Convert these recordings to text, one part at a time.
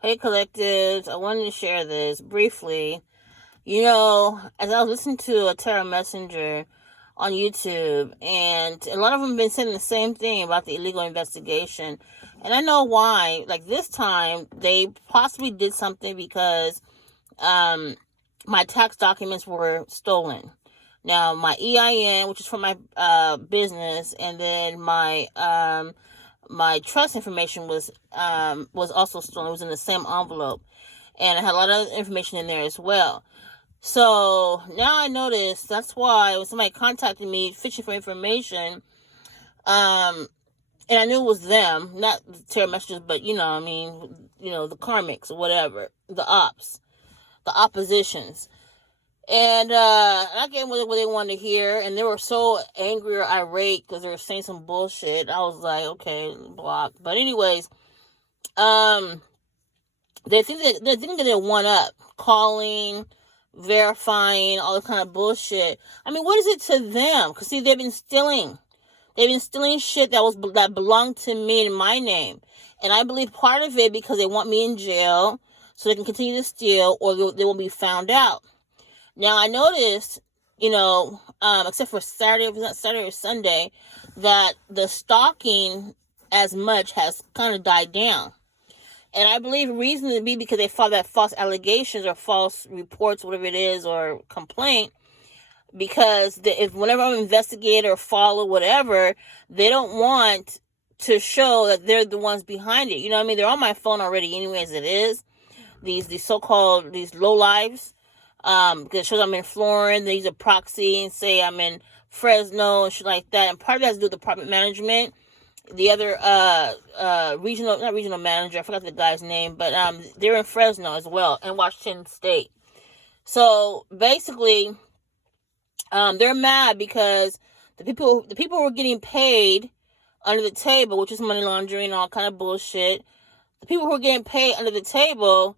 Hey, collectives. I wanted to share this briefly. As I was listening to a Terra Messenger on YouTube, and a lot of them have been saying the same thing about the illegal investigation. And I know why. Like this time, they possibly did something because um, my tax documents were stolen. Now, my EIN, which is for my business, and then my trust information was also stolen. It was in the same envelope, and I had a lot of information in there as well. So now I notice that's why when somebody contacted me fishing for information, and I knew it was them, not the terror messages, but the karmics or whatever, the ops, the oppositions. And I gave them what they wanted to hear, and they were so angry or irate because they were saying some bullshit. I was like, okay, block. But anyways, um, they think that they're one up, calling, verifying, all this kind of bullshit. I mean, what is it to them? Because see, they've been stealing. They've been stealing shit that belonged to me in my name, and I believe part of it because they want me in jail so they can continue to steal, or they will be found out. Now I noticed, except for Saturday, if it's not Saturday or Sunday, that the stalking as much has kind of died down. And I believe the reason to be because they filed that false allegations or false reports, whatever it is, or complaint. Because if whenever I'm investigator or follow whatever, they don't want to show that they're the ones behind it. You know what I mean? They're on my phone already anyway as it is. These so-called, these low lives. Because it shows I'm in Florida, they use a proxy and say I'm in Fresno and shit like that. And part of that has to do with the property management. The other not regional manager, I forgot the guy's name, but they're in Fresno as well, in Washington State. So basically, they're mad because the people were getting paid under the table, which is money laundering and all kind of bullshit. The people who were getting paid under the table,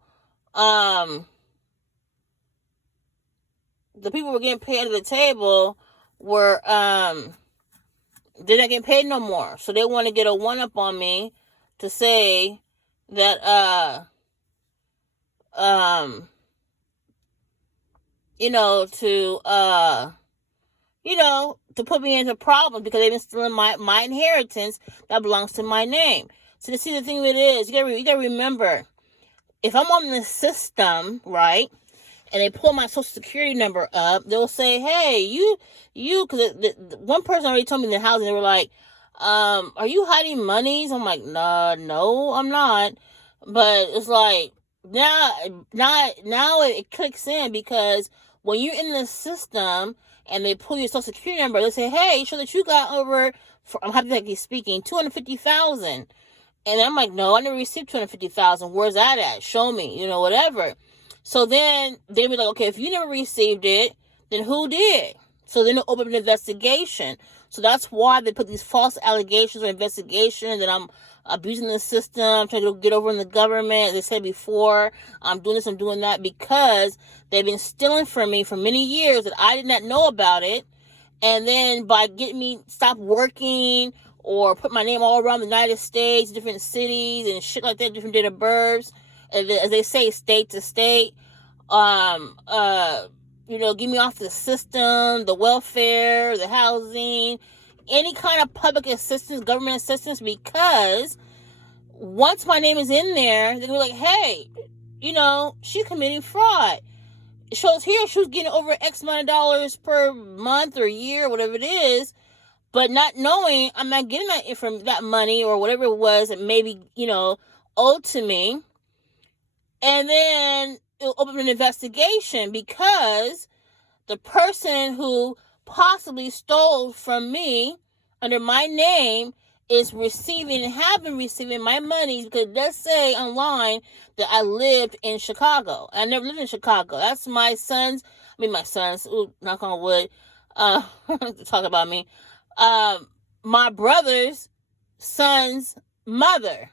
were they're not getting paid no more. So they want to get a one up on me to say that to put me into problems because they've been stealing my inheritance that belongs to my name. So see, the thing of it is, you gotta remember, if I'm on the system, right, and they pull my social security number up, they'll say, hey, you, because one person already told me in the house, and they were like, are you hiding monies? I'm like, nah, no, I'm not. But it's like, now it clicks in because when you're in the system and they pull your social security number, they say, hey, show that you got over, I'm hypothetically speaking, 250,000. And I'm like, no, I never received 250,000. Where's that at? Show me, whatever. So then they be like, okay, if you never received it, then who did? So then they'll open an investigation. So that's why they put these false allegations or investigation that I'm abusing the system, trying to get over in the government. As I said before, I'm doing this, I'm doing that, because they've been stealing from me for many years that I did not know about it. And then by getting me stop working or put my name all around the United States, different cities and shit like that, different date of births, as they say, state to state, get me off the system, the welfare, the housing, any kind of public assistance, government assistance, because once my name is in there, they're like, hey, she's committing fraud. It shows here she was getting over X amount of dollars per month or year, whatever it is, but not knowing I'm not getting that money or whatever it was that maybe, owed to me. And then it'll open an investigation because the person who possibly stole from me under my name is receiving and have been receiving my money, because it does say online that I lived in Chicago. I never lived in Chicago. That's my sons, ooh, knock on wood, talk about me, my brother's son's mother.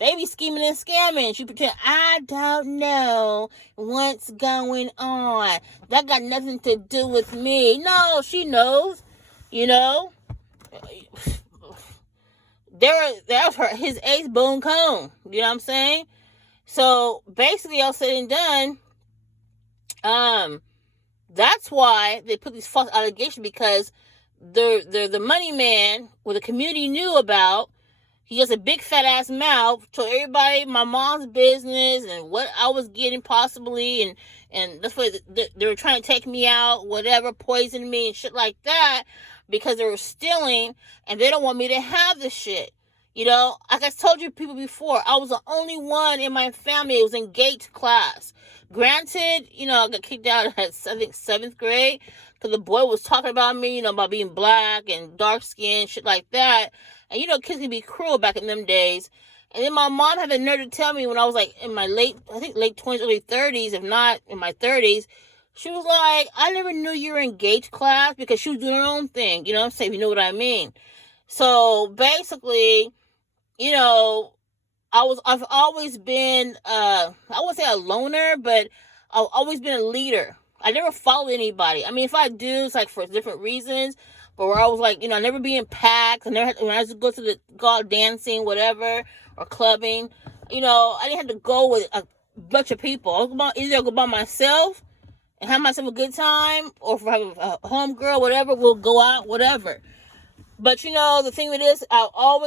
They be scheming and scamming. She pretend, I don't know what's going on. That got nothing to do with me. No, she knows. There's his ace boom cone. You know what I'm saying? So basically, all said and done, that's why they put these false allegations, because the money man, what the community knew about, he has a big fat ass mouth, told everybody my mom's business and what I was getting possibly, and that's why they were trying to take me out, whatever, poison me and shit like that, because they were stealing and they don't want me to have the shit. You know, like I told you people before, I was the only one in my family who was in GATE class. Granted, you know, I got kicked out at, I think, 7th grade, because the boy was talking about me, you know, about being black and dark skinned, shit like that. And, you know, kids can be cruel back in them days. And then my mom had the nerve to tell me when I was, like, in my late 20s, early 30s, if not in my 30s, she was like, I never knew you were in GATE class, because she was doing her own thing, you know what I'm saying, if you know what I mean. So, basically, you know, I've always been, I wouldn't say a loner, but I've always been a leader. I never followed anybody. I mean, if I do, it's like for different reasons. But where I was like, you know, I never be in packs. I never, when I used to go out dancing, whatever, or clubbing, you know, I didn't have to go with a bunch of people. I was either go by myself and have myself a good time, or if I have a homegirl, whatever, we'll go out, whatever. But, you know, the thing with this, I'll always